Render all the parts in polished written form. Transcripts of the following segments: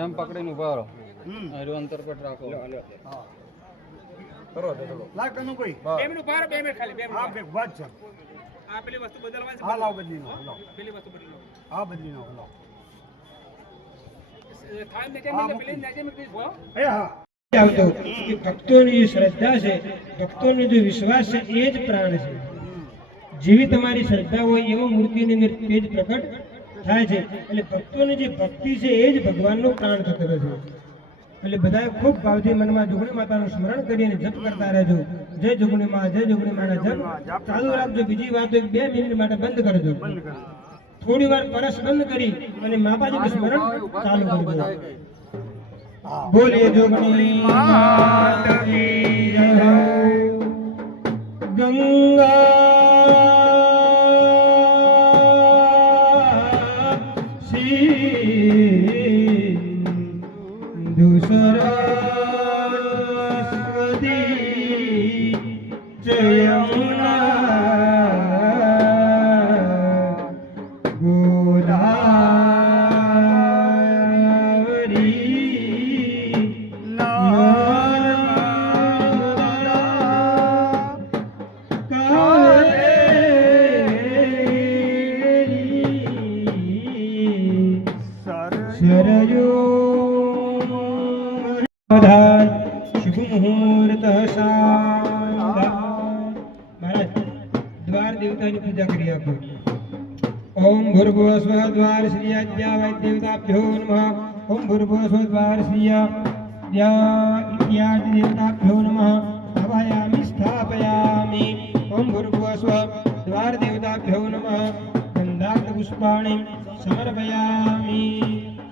એમ પકડીને ઉભા રહો. અંતર પર રાખો. કરો તો લાગ કનું કોઈ 2 મિનિટ ઉભા રહો. 2 મિનિટ ખાલી 2 મિનિટ. હા બે વાત છે. આ પેલી વસ્તુ બદલવાની છે. હા લાવ બદલી નો. લાવ પેલી વસ્તુ બદલી લો. હા બદલી નો. લાવ ટાઈમ દેખે મને પેલી નાજે મે પ્લીઝ બોલો. એ હા આવતો કે ભક્તોની શ્રદ્ધા છે, ભક્તોનો જે વિશ્વાસ છે એ જ પ્રાણ છે. જેવી તમારી શ્રદ્ધા હોય એવો મૂર્તિની અંદર તેજ પ્રકટ થાય છે. એટલે ભક્તોની જે ભક્તિ છે એ જ ભગવાનનો પ્રાણ થતો રહે છે. એટલે બધાએ ખૂબ ભાવથી મનમાં જોગણી માતાનું સ્મરણ કરીને જપ કરતા રહેજો. જય જોગણી માં, જય જોગણી માના જપ ચાલુ રાખજો. બીજી વાત 2 મિનિટ માટે બંધ કરજો. થોડી વાર પરસ બંધ કરી અને માતાજીનું સ્મરણ ચાલુ કરજો. બોલે જોગણી માત કી જય. ગંગા ओम भूर्भुवः स्वः द्वार श्रियाज्ञा वै देवताभ्यो नमः. ओम भूर्भुवः स्वः द्वार श्रियाज्ञा इत्यादि देवताभ्यो नमः. स्थापयामि स्थापयामि. ओम भूर्भुवः स्वः द्वार देवताभ्यो नमः. गंधार्थ पुष्पाणि समर्पयामि.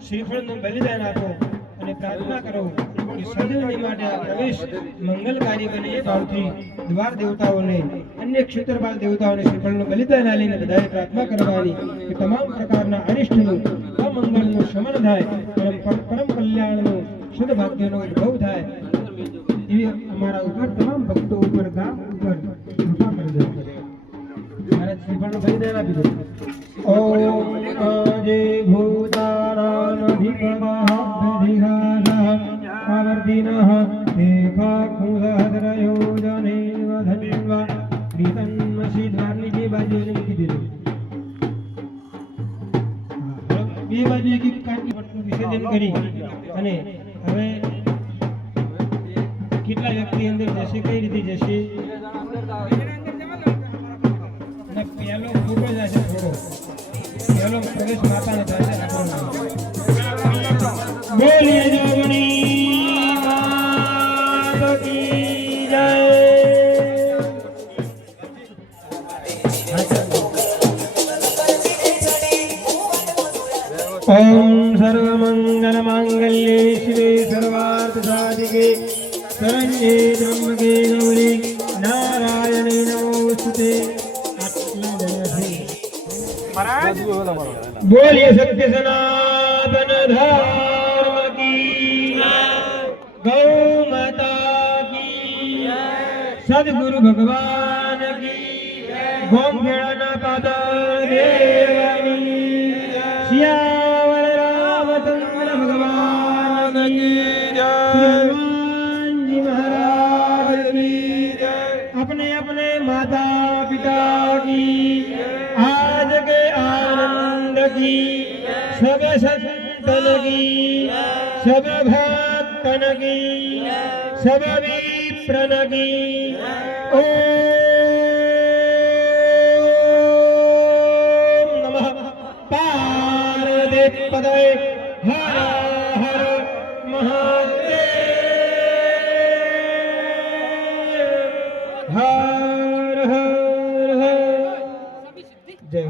श्रीफळનું બલિદાન આપો અને પ્રાર્થના કરો કે સદૈવની માટે આ પ્રવેશ મંગલકારી બને એ ભાવથી દ્વાર દેવતાઓને अन्य क्षेत्रपाल देवताओं श्रीफल बलिदान आलीने बधाए प्रार्थना करवानी कि तमाम प्रकारना अनिष्टનું अमंगलનું शमन થાય, परम कल्याणનું शुद्ध भाग्यનો ઉદ્ભવ થાય. ये हमारा ऊपर तमाम भक्तों ऊपर गाम ऊपर कृपा कर दे. महाराज श्रीफल बलिदान આપી દો. ओम अजे भूतानाधिपवः विधिघातः आवर्तिनः एकाकुसहस्रयो जनेव धन्वा રીતનમસી દ્વારની બે બાજુ એને મૂકી દીધું. બે બાજુ એક કાંકી પટનું વિસર્જન કરી અને હવે કેટલા વ્યક્તિ અંદર જશે, કઈ રીતે જશે, એનો ખૂબ જ હશે થોડો એનો પ્રવેશ માતાનો થશે આપણો બોલીએ જોગણી માત કી જય ओम सर्वमंगल मांगल्ये शिवे सर्वार्थ साधिके शरण्ये त्र्यंबके गौरी नारायणे नमोस्तुते बोलिए सत्य सनातन धर्म की गौ माता की सद्गुरु भगवान की गोम भेड़ा पादा देवनी सियावर रामचंद्र भगवान की हनुमान जी महाराज की अपने अपने माता पिता की आज के आनंद की सब संतन की सब भक्तन की सब विप्रन की ओम नमः पार्वती पदे हर हर महादेव हर हर हर जय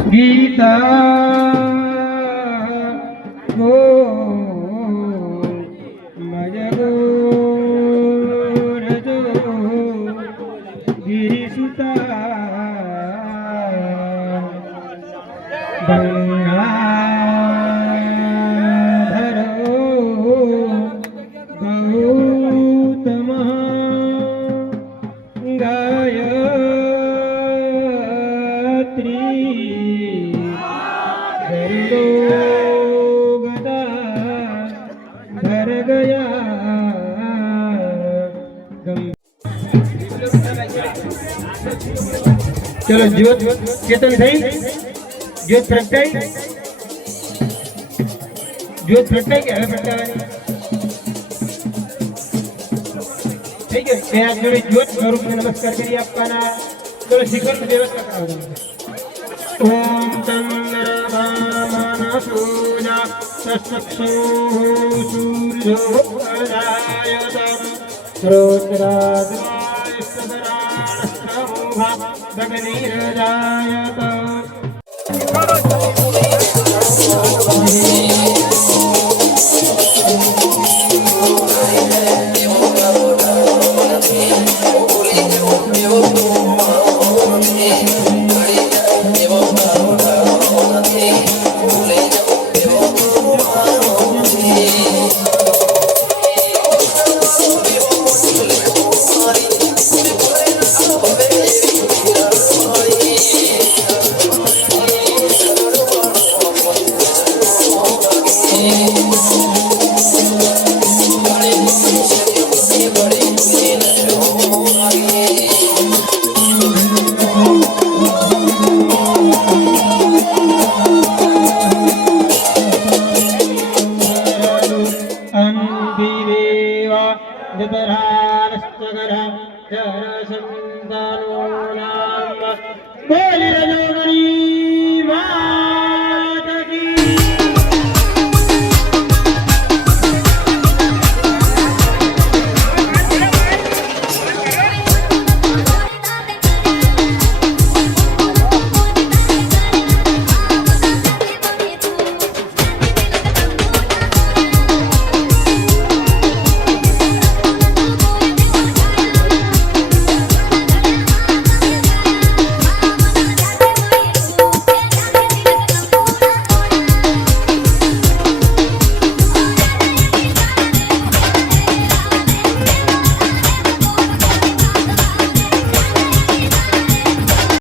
गीता गो मजगो रजो गिरिसुता गंगाधरो गौतम गायत्री गदा भर गया चलो ज्योत चेतन थई ज्योत प्रगटाई के હવે પ્રગટાવાની ठीक है બે હાથ જોડી જ્યોત સ્વરૂપને નમસ્કાર કરી આપવાના ચલો શિખર વ્યવસ્થા કરાવો ओम चंद्रभामानसूया तस्मत्सोः सूर्योदयायतं श्रोत्राद्वायस्तदराणस्तमोहा दगनीरजायत